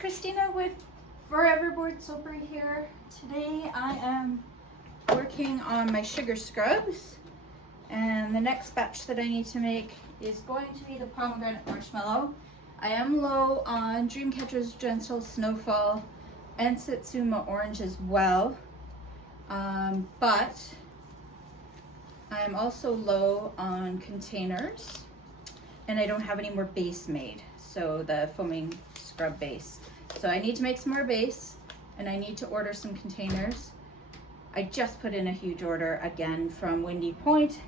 Christina with Forever Bored Soapery here. Today I am working on my sugar scrubs, and the next batch that I need to make is going to be the pomegranate marshmallow. I am low on Dreamcatcher's Gentle Snowfall and Satsuma Orange as well, but I am also low on containers, and I don't have any more base made, so the foaming scrub base. So I need to make some more base, and I need to order some containers. I just put in a huge order again from Windy Point,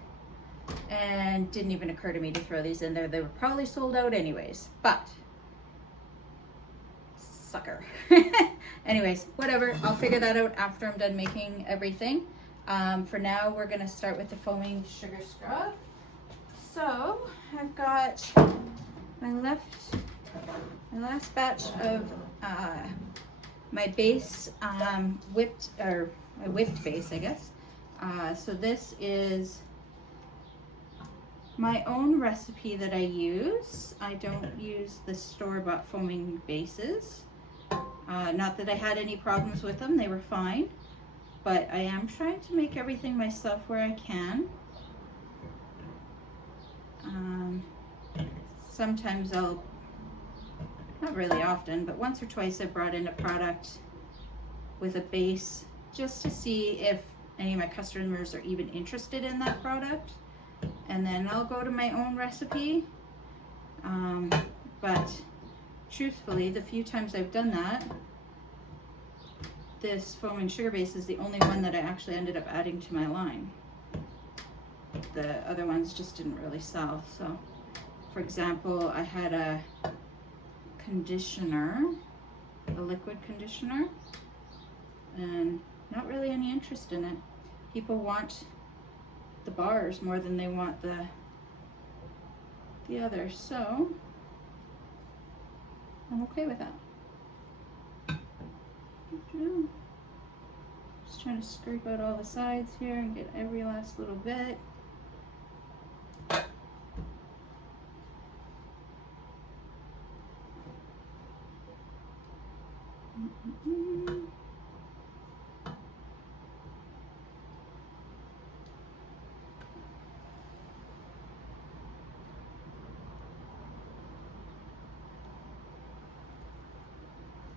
and didn't even occur to me to throw these in there. They were probably sold out anyways, but sucker. Anyways, whatever, I'll figure that out after I'm done making everything. For now, we're gonna start with the foaming sugar scrub. So I've got my last batch of my base whipped base, I guess. So this is my own recipe that I use. I don't use the store-bought foaming bases. Not that I had any problems with them, they were fine. But I am trying to make everything myself where I can. Sometimes I'll, not really often, but once or twice I've brought in a product with a base just to see if any of my customers are even interested in that product. And then I'll go to my own recipe. But truthfully, the few times I've done that, this foaming sugar base is the only one that I actually ended up adding to my line. The other ones just didn't really sell. So, for example, I had a conditioner, a liquid conditioner, and not really any interest in it. People want the bars more than they want the others, so I'm okay with that. Just trying to scrape out all the sides here and get every last little bit.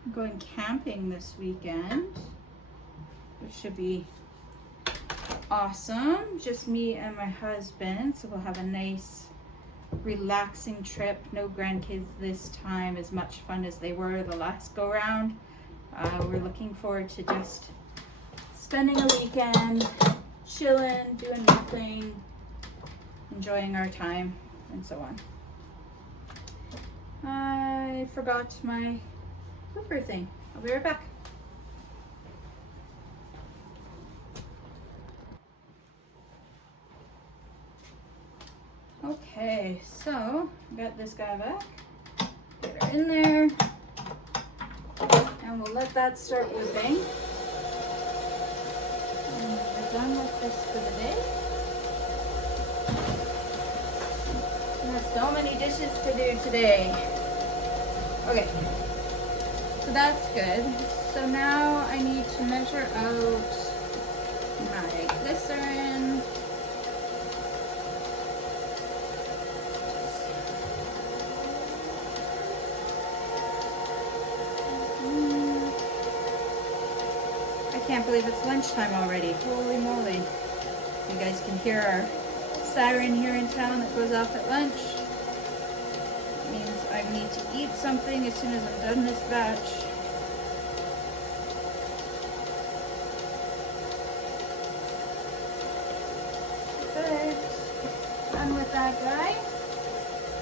I'm going camping this weekend, which should be awesome. Just me and my husband, so we'll have a nice relaxing trip. No grandkids this time, as much fun as they were the last go round. We're looking forward to just spending a weekend chilling, doing nothing, enjoying our time, and so on. I forgot my whipper thing. I'll be right back. Okay, so I got this guy back. Get her in there, and we'll let that start whipping. And we're done with this for the day. We have so many dishes to do today. Okay. So that's good. So now I need to measure out my glycerin. I can't believe it's lunchtime already. Holy moly. You guys can hear our siren here in town that goes off at lunch. I need to eat something as soon as I'm done this batch. Perfect. Done with that guy.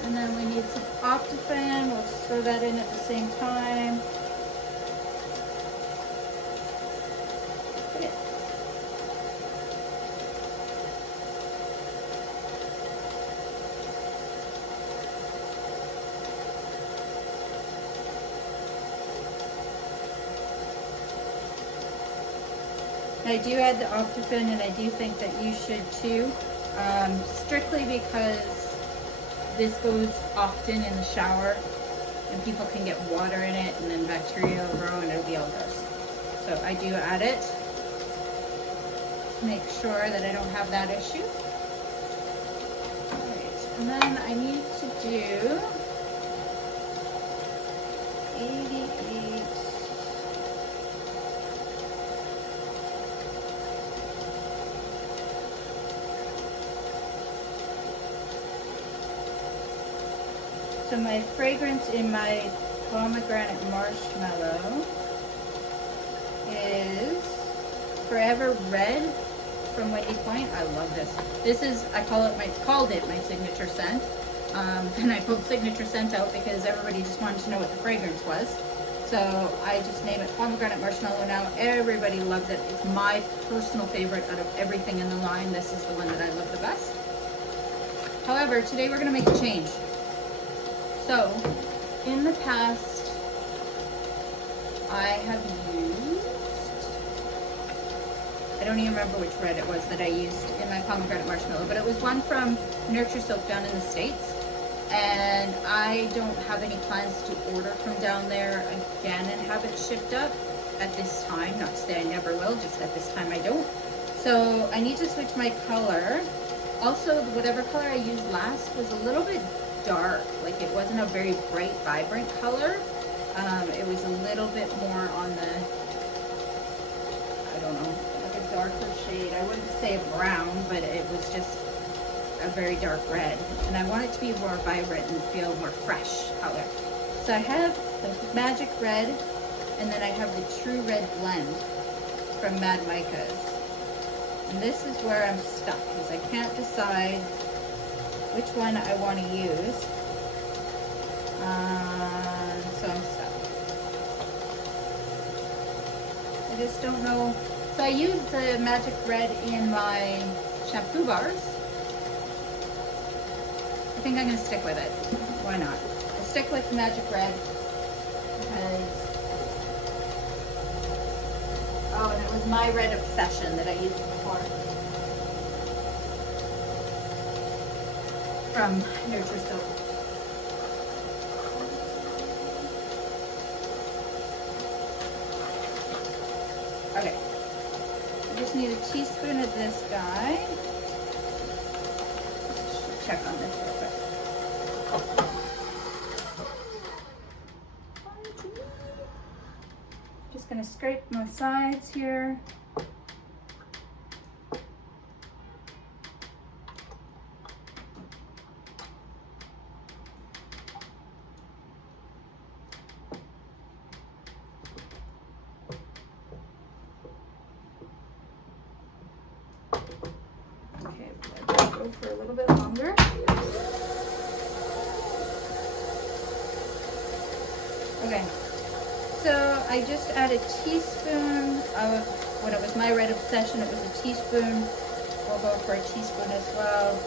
And then we need some Optifan. We'll just throw that in at the same time. Okay. I do add the Optifan, and I do think that you should too, strictly because this goes often in the shower. and people can get water in it and then bacteria will grow and it'll be all gross. So I do add it to make sure that I don't have that issue. All right, and then I need to do 88. So my fragrance in my Pomegranate Marshmellow is Forever Red from Wendy Point. I love this. This is, I called it my signature scent. And I pulled signature scent out because everybody just wanted to know what the fragrance was. So I just name it Pomegranate Marshmellow now. Everybody loves it. It's my personal favorite out of everything in the line. This is the one that I love the best. However, today we're gonna make a change. So, in the past, I have used, I don't even remember which red it was that I used in my Pomegranate Marshmellow, but it was one from Nurture Soap down in the States. And I don't have any plans to order from down there again and have it shipped up at this time. Not to say I never will, just at this time I don't. So I need to switch my color. Also, whatever color I used last was a little bit dark. Like, it wasn't a very bright, vibrant color. It was a little bit more on the, I don't know, like a darker shade. I wouldn't say brown, but it was just a very dark red. And I want it to be more vibrant and feel more fresh color. So I have the Magic Red, and then I have the True Red Blend from Mad Micas. And this is where I'm stuck, because I can't decide which one I want to use. So I'm stuck. I just don't know. So I used the Magic Red in my shampoo bars. I think I'm going to stick with it. Why not? I'll stick with Magic Red because, oh, and it was my red obsession that I used before from Nurture Soap. Okay, I just need a teaspoon of this guy. Let's check on this real quick. Just gonna scrape my sides here. Okay, let that go for a little bit longer. Okay, so I just add a teaspoon of, when it was my red obsession, it was a teaspoon. We'll go for a teaspoon as well.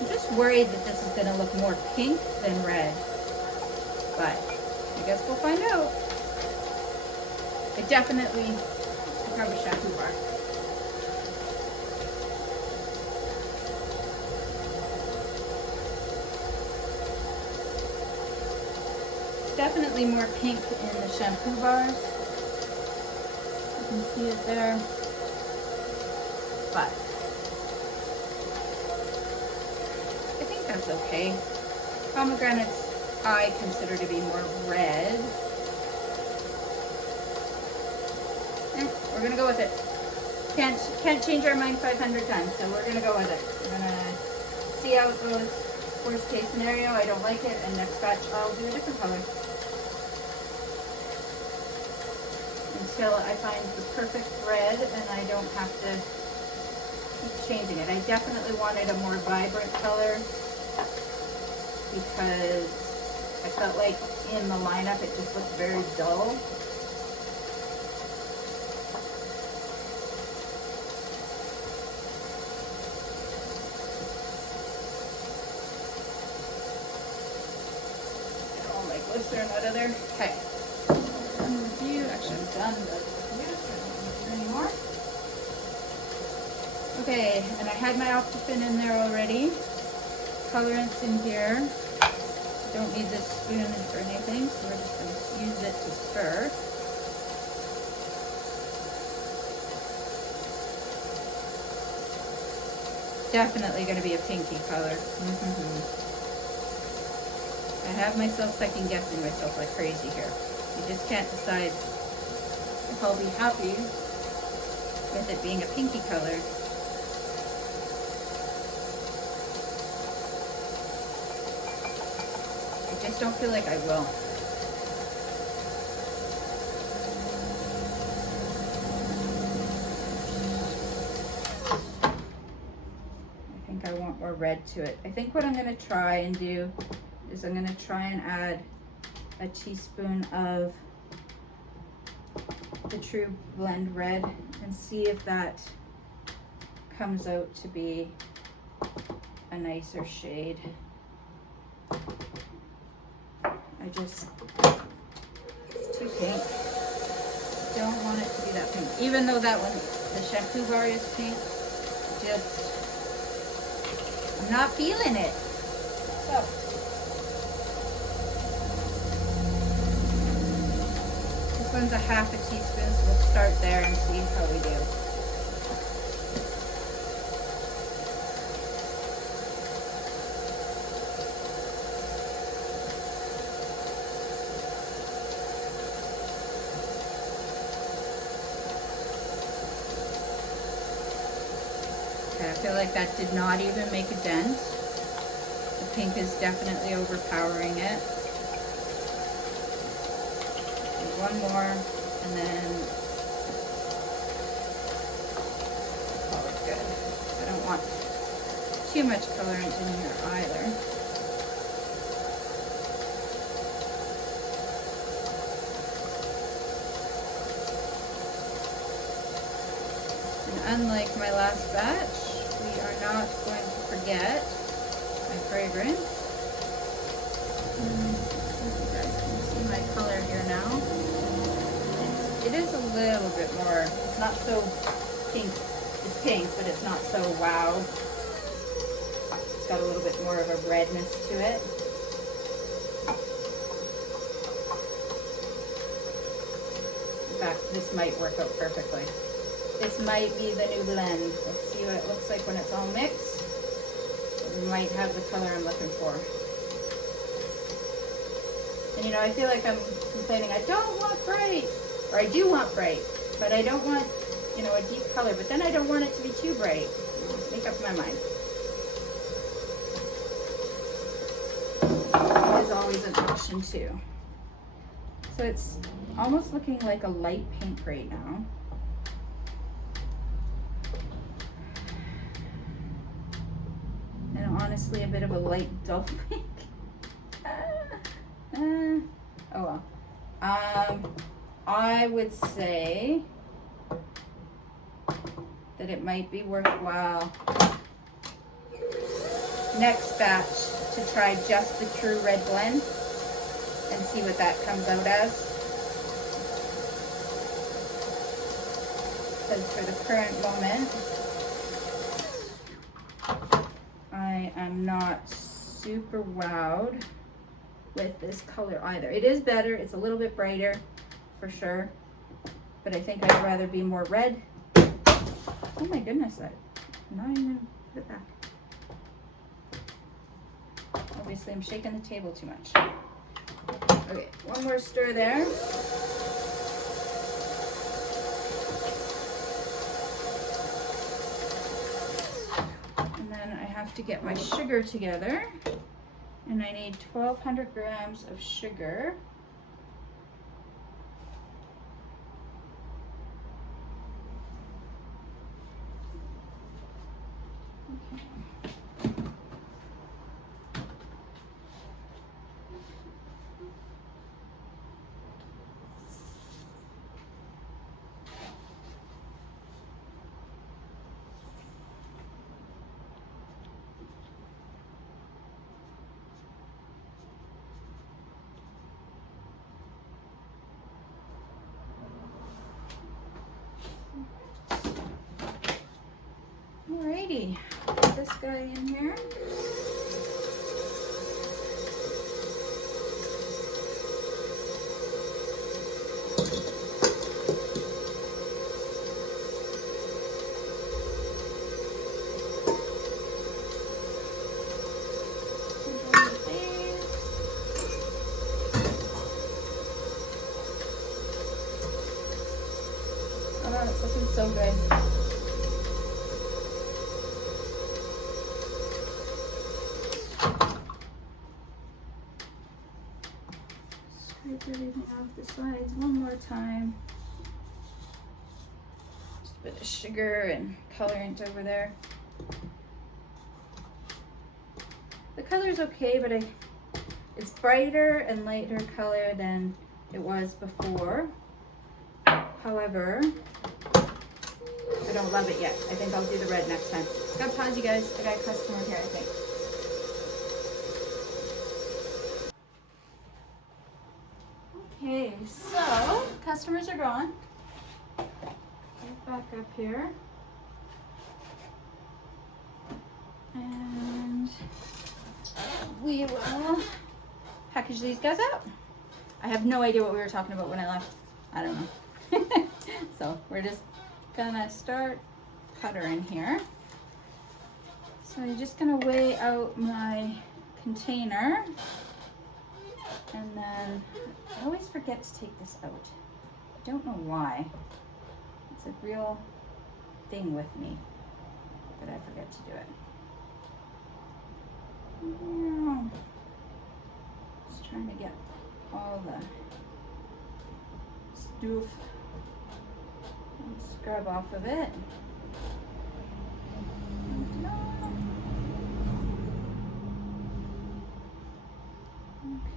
I'm just worried that this is going to look more pink than red, but I guess we'll find out. It definitely, I probably shampoo bar. Definitely more pink in the shampoo bars. You can see it there. But I think that's okay. Pomegranates I consider to be more red. We're gonna go with it. Can't change our mind 500 times, so we're gonna go with it. We're gonna see how it goes. Worst case scenario, I don't like it, and next batch I'll do a different color. Until I find the perfect red and I don't have to keep changing it. I definitely wanted a more vibrant color because I felt like in the lineup it just looked very dull. Get all my glycerin out of there. Okay. Review. Actually, I'm done the review, so I don't need it anymore. Okay, and I had my Optifin in there already. Colorants in here. Don't need this spoon or anything, so we're just going to use it to stir. Definitely going to be a pinky color. I have myself second guessing myself like crazy here. You just can't decide if I'll be happy with it being a pinky color. I just don't feel like I will. I think I want more red to it. I think what I'm going to try and do is I'm going to try and add a teaspoon of the True Blend Red and see if that comes out to be a nicer shade. It's too pink. Don't want it to be that pink. Even though that one, the shampoo bar is pink, I'm not feeling it. So, this one's a half a teaspoon, so we'll start there and see how we do. I feel like that did not even make a dent. The pink is definitely overpowering it. One more, and then call it good. I don't want too much colorant in here either. And unlike my last batch, we are not going to forget my fragrance. You guys can see my color here now. It is a little bit more, it's not so pink. It's pink, but it's not so wow. It's got a little bit more of a redness to it. In fact, this might work out perfectly. This might be the new blend. Let's see what it looks like when it's all mixed. It might have the color I'm looking for. And you know, I feel like I'm complaining, I don't want bright, or I do want bright, but I don't want, you know, a deep color, but then I don't want it to be too bright. Make up my mind. It is always an option too. So it's almost looking like a light pink right now. And honestly, a bit of a light dull pink. Oh well. I would say that it might be worthwhile next batch to try just the True Red Blend and see what that comes out as. Because for the current moment, I am not super wowed with this color either. It is better, it's a little bit brighter for sure, but I think I'd rather be more red. Oh my goodness, I'm not even put it back. Obviously I'm shaking the table too much. Okay, one more stir there. And then I have to get my sugar together. And I need 1,200 grams of sugar. Okay. Alrighty, put this guy in here. Oh, it's looking so good. Scrape everything off the sides one more time. Just a bit of sugar and colorant over there. The color's okay, but it's brighter and lighter color than it was before. However, I don't love it yet. I think I'll do the red next time. Gotta pause, you guys. I got a customer here, I think. Okay, so customers are gone. Get back up here. And we will package these guys out. I have no idea what we were talking about when I left. I don't know. So we're just gonna start puttering here. So I'm just gonna weigh out my container, and then I always forget to take this out. I don't know why. It's a real thing with me that I forget to do it. Just trying to get all the stuff and scrub off of it.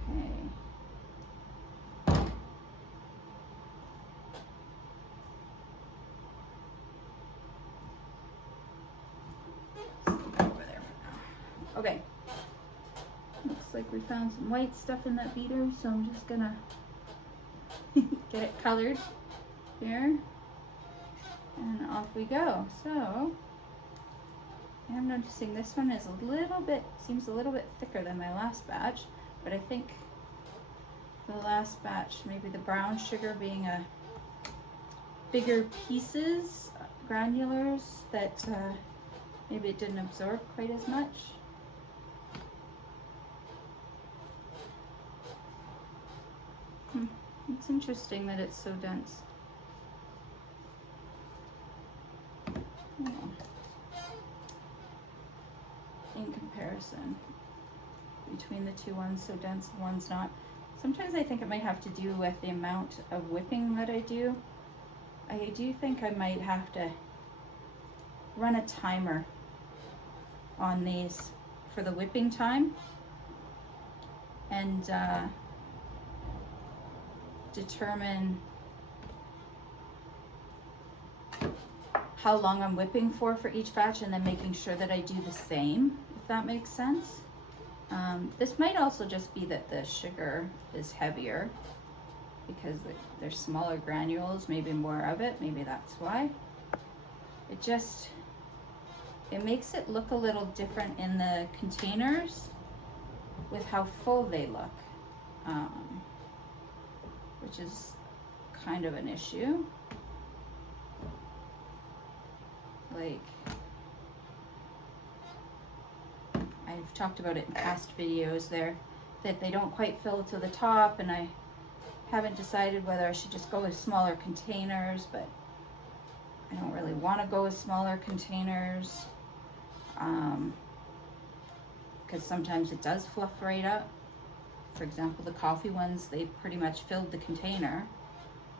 Okay. Over there for now. Okay. Looks like we found some white stuff in that beater, so I'm just gonna get it colored here, and off we go. So I'm noticing this one is seems a little bit thicker than my last batch, but I think the last batch, maybe the brown sugar being a bigger pieces, granulars, that maybe it didn't absorb quite as much. It's interesting that it's so dense. Yeah. In comparison between the two, one's so dense and one's not. Sometimes I think it might have to do with the amount of whipping that I do. I do think I might have to run a timer on these for the whipping time, and determine how long I'm whipping for each batch, and then making sure that I do the same, if that makes sense. This might also just be that the sugar is heavier because there's smaller granules, maybe more of it, maybe that's why. It makes it look a little different in the containers with how full they look, which is kind of an issue. Like, I've talked about it in past videos there, that they don't quite fill to the top, and I haven't decided whether I should just go with smaller containers, but I don't really want to go with smaller containers, because sometimes it does fluff right up. For example, the coffee ones, they pretty much filled the container,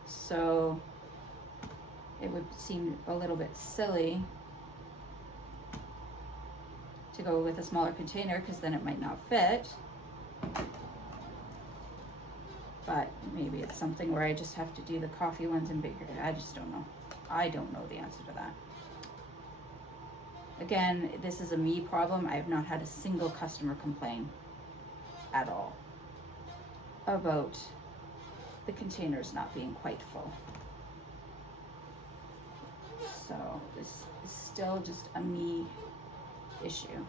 so it would seem a little bit silly to go with a smaller container, because then it might not fit. But maybe it's something where I just have to do the coffee ones in bigger. I just don't know. I don't know the answer to that. Again, this is a me problem. I have not had a single customer complain at all about the containers not being quite full. So this is still just a me issue.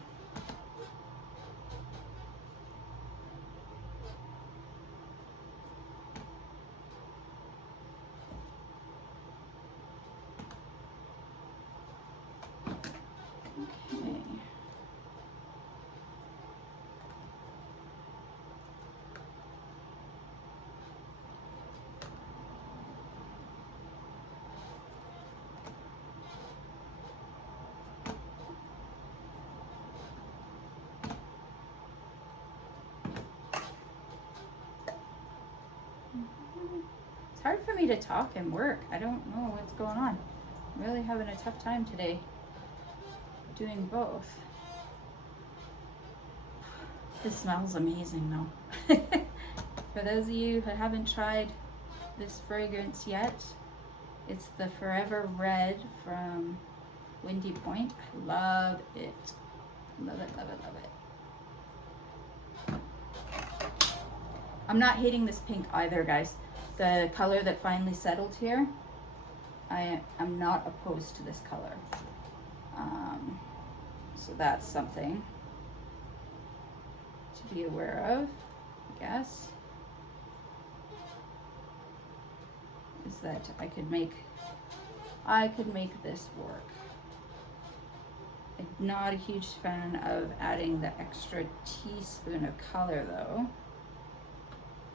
hard for me to talk and work. I don't know what's going on. I'm really having a tough time today doing both. This smells amazing though. For those of you who haven't tried this fragrance yet, it's the Forever Red from Windy Point. I love it. Love it, love it, love it. I'm not hating this pink either, guys. The color that finally settled here, I am not opposed to this color. So that's something to be aware of, I guess. Is that I could make this work. I'm not a huge fan of adding the extra teaspoon of color though,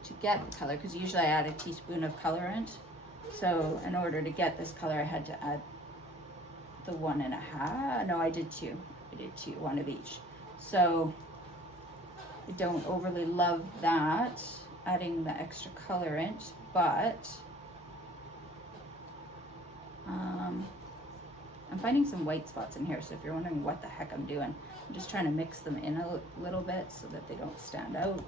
to get the color, because usually I add a teaspoon of colorant. So in order to get this color, I had to add the 1.5. No, I did two. I did two, one of each. So I don't overly love that, adding the extra colorant, but I'm finding some white spots in here, so if you're wondering what the heck I'm doing, I'm just trying to mix them in a little bit so that they don't stand out.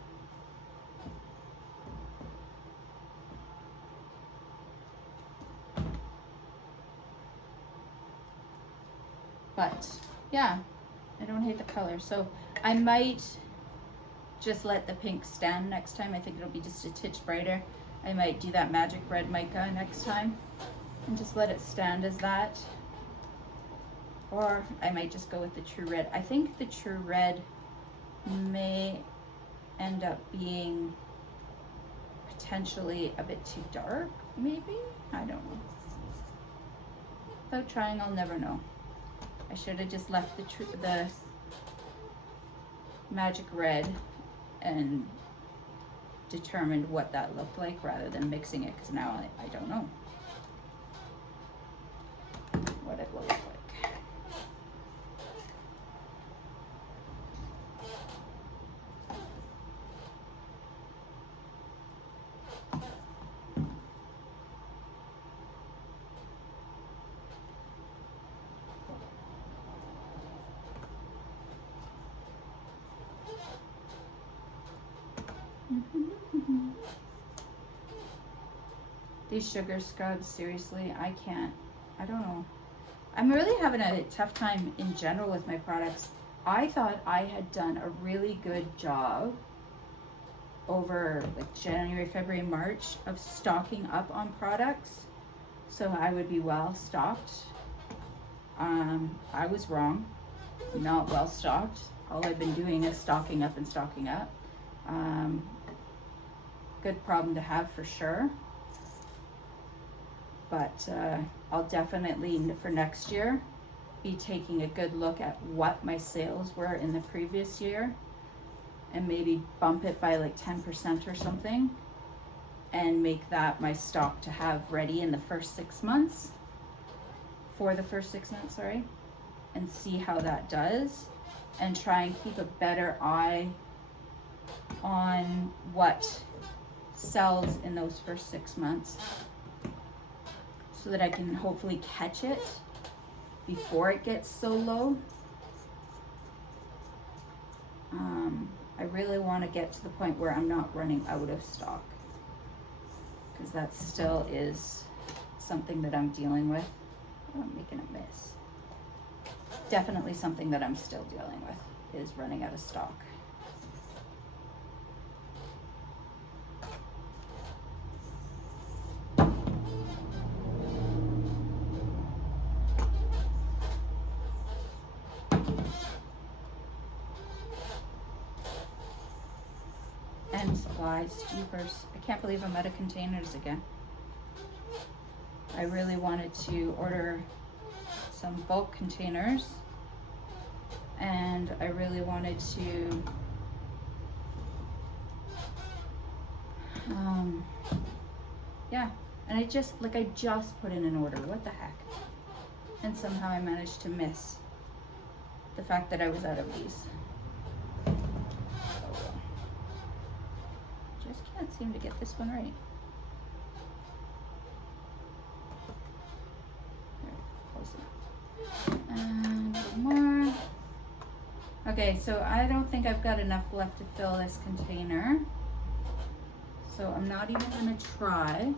But yeah, I don't hate the color, so I might just let the pink stand next time. I think it'll be just a titch brighter. I might do that magic red mica next time and just let it stand as that. Or I might just go with the true red. I think the true red may end up being potentially a bit too dark, maybe? I don't know. Without trying, I'll never know. I should have just left the magic red and determined what that looked like rather than mixing it, because now I don't know what it will look like. These sugar scrubs, seriously, I don't know. I'm really having a tough time in general with my products. I thought I had done a really good job over like January, February, March of stocking up on products, so I would be well stocked. I was wrong, not well stocked. All I've been doing is stocking up and stocking up. Good problem to have for sure. But I'll definitely, for next year, be taking a good look at what my sales were in the previous year and maybe bump it by like 10% or something and make that my stock to have ready in the first 6 months, for the first 6 months, sorry, and see how that does and try and keep a better eye on what sells in those first 6 months, so that I can hopefully catch it before it gets so low. I really want to get to the point where I'm not running out of stock, because that still is something that I'm dealing with. Oh, I'm making a mess. Definitely something that I'm still dealing with is running out of stock. And supplies, jeepers. I can't believe I'm out of containers again. I really wanted to order some bulk containers, and I really wanted to yeah, and I just put in an order. What the heck? And somehow I managed to miss the fact that I was out of these. Just can't seem to get this one right. Okay, so I don't think I've got enough left to fill this container. So I'm not even gonna try.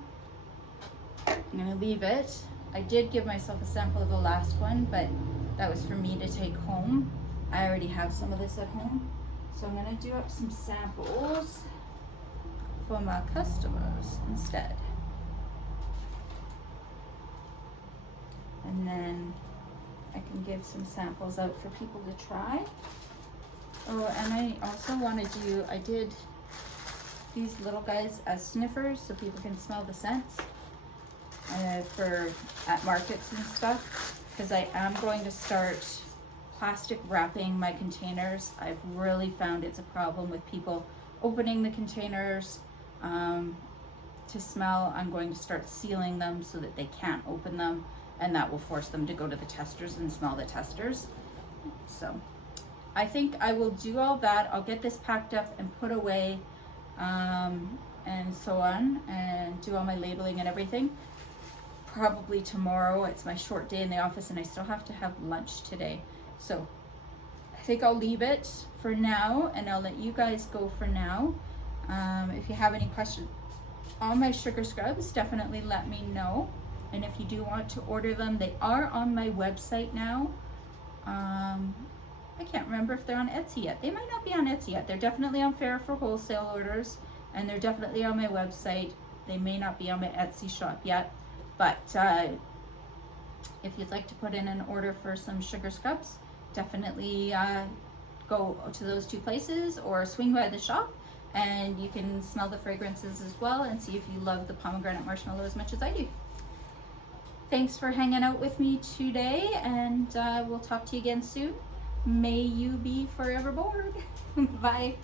I'm gonna leave it. I did give myself a sample of the last one, but that was for me to take home. I already have some of this at home. So I'm gonna do up some samples for my customers instead. And then I can give some samples out for people to try. Oh, and I also want to do, I did these little guys as sniffers so people can smell the scents for at markets and stuff, because I am going to start plastic wrapping my containers. I've really found it's a problem with people opening the containers to smell. I'm going to start sealing them so that they can't open them, and that will force them to go to the testers and smell the testers. So I think I will do all that. I'll get this packed up and put away and so on, and do all my labeling and everything. Probably tomorrow. It's my short day in the office and I still have to have lunch today. So I think I'll leave it for now and I'll let you guys go for now. If you have any questions on my sugar scrubs, definitely let me know. And if you do want to order them, they are on my website now. I can't remember if they're on Etsy yet. They might not be on Etsy yet. They're definitely on Fair for wholesale orders, and they're definitely on my website. They may not be on my Etsy shop yet, but if you'd like to put in an order for some sugar scrubs, definitely go to those two places or swing by the shop, and you can smell the fragrances as well and see if you love the pomegranate marshmallow as much as I do. Thanks for hanging out with me today, and we'll talk to you again soon. May you be forever bored. Bye.